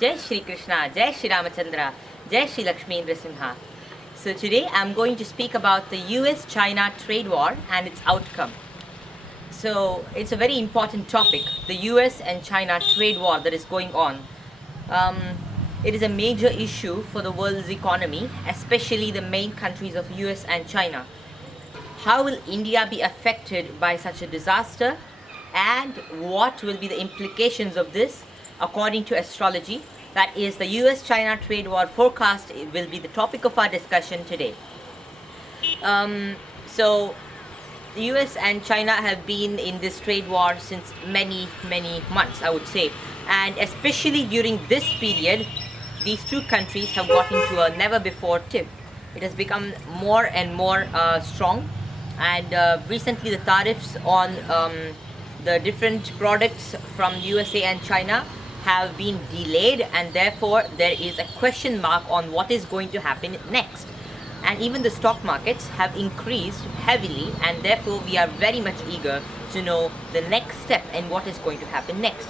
Jai Shri Krishna, Jai Shri Ramachandra, Jai Shri Lakshmi Nrasimha. So today I'm going to speak about the US-China trade war and its outcome. So it's a very important topic, the US and China trade war that is going on. Um, it is a major issue for the world's economy, especially the main countries of US and China. How will India be affected by such a disaster, and what will be the implications of this according to astrology? That is, the US-China trade war forecast will be the topic of our discussion today. So the US and China have been in this trade war since many months, I would say, and especially during this period these two countries have got into a never before tiff. It has become more and more strong, and recently the tariffs on the different products from USA and China have been delayed, and therefore there is a question mark on what is going to happen next. And even the stock markets have increased heavily, and therefore we are very much eager to know the next step and what is going to happen next.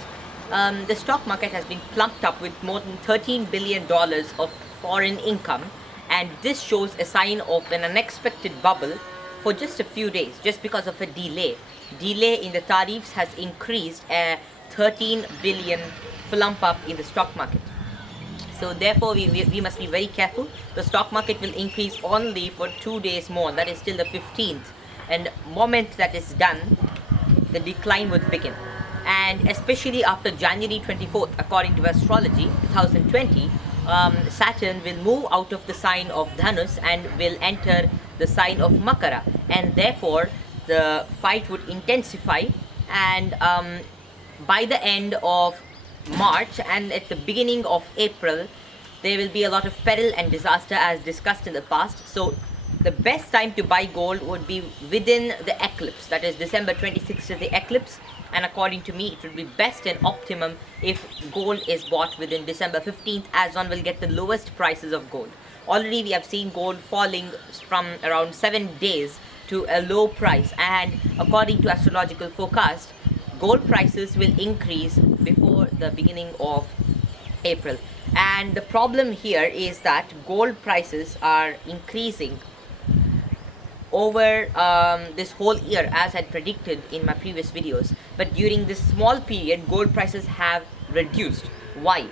The stock market has been plumped up with more than $13 billion of foreign income, and this shows a sign of an unexpected bubble for just a few days, just because of a delay. Delay in the tariffs has increased a 13 billion plump up in the stock market. So therefore we must be very careful. The stock market will increase only for 2 days more, that is till the 15th, and moment that is done, the decline would begin. And especially after January 24th, according to astrology 2020, Saturn will move out of the sign of Dhanus and will enter the sign of Makara, and therefore the fight would intensify, and by the end of March and at the beginning of April, there will be a lot of peril and disaster as discussed in the past. So the best time to buy gold would be within the eclipse, that is December 26th is the eclipse, and according to me it would be best and optimum if gold is bought within December 15th, as one will get the lowest prices of gold. Already we have seen gold falling from around 7 days to a low price, and according to astrological forecast, gold prices will increase before the beginning of April. And the problem here is that gold prices are increasing over this whole year, as I had predicted in my previous videos, but during this small period gold prices have reduced. Why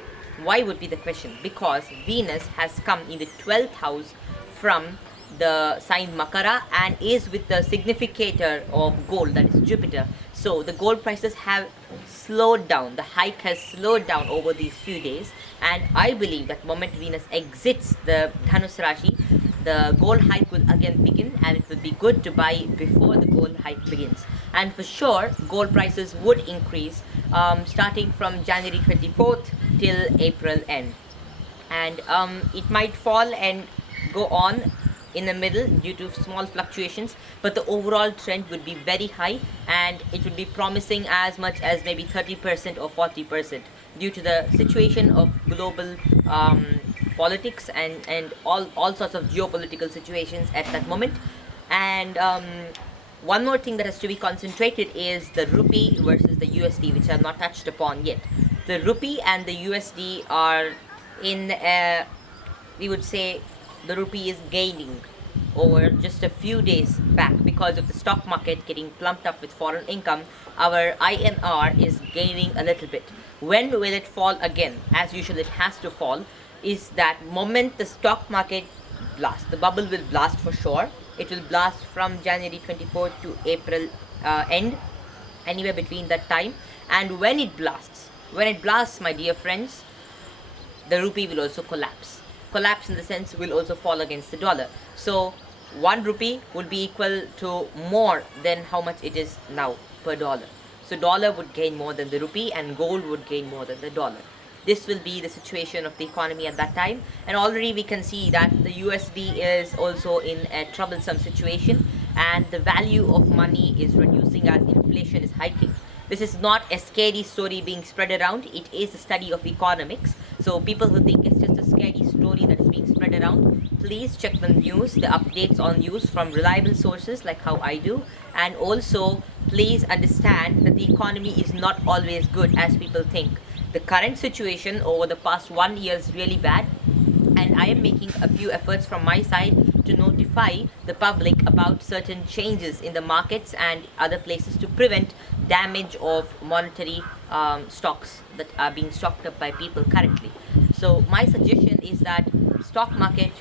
would be the question? Because Venus has come in the 12th house from the sign Makara and is with the significator of gold, that is Jupiter. So the gold prices have slowed down, the hike has slowed down over these few days, and I believe that moment Venus exits the Dhanus Rashi, the gold hike will again begin, and it will be good to buy before the gold hike begins. And for sure gold prices would increase starting from January 24th till April end, and it might fall and go on in the middle due to small fluctuations, but the overall trend would be very high, and it would be promising as much as maybe 30% or 40% due to the situation of global politics and all sorts of geopolitical situations at that moment. And one more thing that has to be concentrated is the rupee versus the USD, which I have not touched upon yet. The rupee and the USD are in we would say the rupee is gaining over just a few days back because of the stock market getting plumped up with foreign income. Our INR is gaining a little bit. When will it fall again? As usual, it has to fall. Is that moment the stock market blasts, the bubble will blast for sure. It will blast from January 24th to April end, anywhere between that time. And when it blasts, my dear friends, the rupee will also collapse in the sense will also fall against the dollar. So 1 rupee would be equal to more than how much it is now per dollar. So dollar would gain more than the rupee, and gold would gain more than the dollar. This will be the situation of the economy at that time, and already we can see that the USD is also in a troublesome situation, and the value of money is reducing as inflation is hiking. This is not a scary story being spread around, it is a study of economics. So people who think it's just a scary story that is being spread around, please check the news, the updates on news from reliable sources like how I do, and also please understand that the economy is not always good as people think. the current situation over the past 1 year is really bad, and I am making a few efforts from my side to notify the public about certain changes in the markets and other places to prevent damage of monetary stocks that are being stocked up by people currently. So my suggestion is that stock market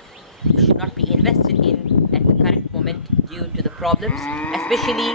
should not be invested in at the current moment due to the problems, especially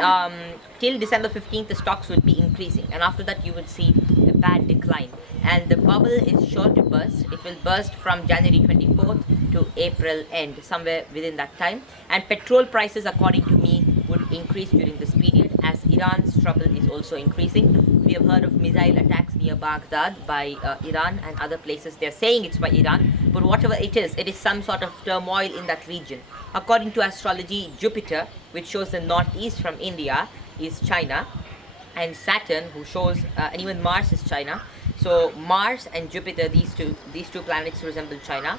um, till December 15th the stocks would be increasing, and after that you would see a bad decline, and the bubble is sure to burst. It will burst from January 24th to April end, somewhere within that time, and petrol prices according to me would increase during this period as Iran's trouble is also increasing. We have heard of missile attacks near Baghdad by Iran and other places. They're saying it's by Iran, but whatever it is some sort of turmoil in that region. According to astrology, Jupiter, which shows the northeast from India, is China, and Saturn, who shows and even Mars is China. So Mars and Jupiter, these two planets resemble China,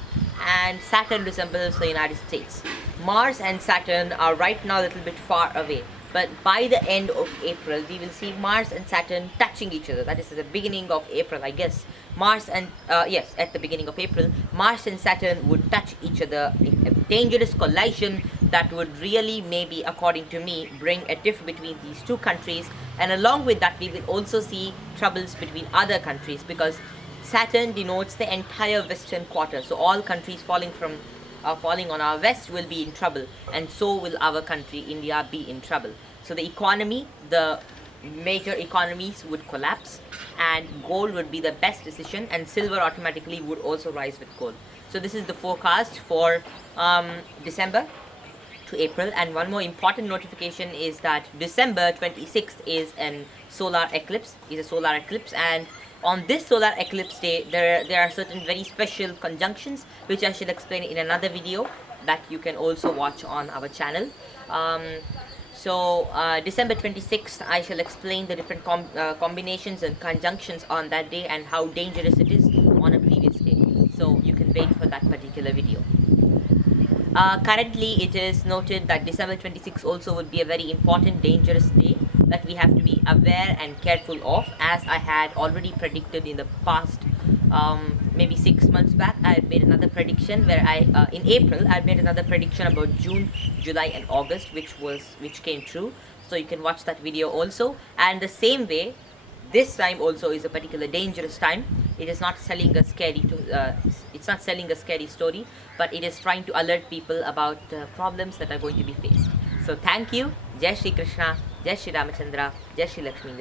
and Saturn resembles the United States. Mars and Saturn are right now a little bit far away, but by the end of April we will see Mars and Saturn touching each other. That is at the beginning of April, I guess. Mars and yes, at the beginning of April, Mars and Saturn would touch each other in a dangerous collision that would really, maybe according to me, bring a tiff between these two countries, and along with that we will also see troubles between other countries, because Saturn denotes the entire western quarter, so all countries falling on our west will be in trouble, and so will our country India be in trouble. So the economy, the major economies would collapse, and gold would be the best decision, and silver automatically would also rise with gold. So this is the forecast for December to April. And one more important notification is that December 26th is a solar eclipse, and on this solar eclipse day there are certain very special conjunctions which I shall explain in another video that you can also watch on our channel. December 26th I shall explain the different combinations and conjunctions on that day and how dangerous it is on a previous day, so you can wait for that particular video. Currently, it is noted that December 26 also would be a very important, dangerous day that we have to be aware and careful of, as I had already predicted in the past. Maybe 6 months back, I had made another prediction where in April, I had made another prediction about June, July, and August, which came true. So you can watch that video also. And the same way, this time also is a particular dangerous time. It is not selling a scary it's not selling a scary story, but it is trying to alert people about problems that are going to be faced. So thank you. Jai Shri Krishna, Jai Shri Ramachandra, Jai Shri Lakshmi.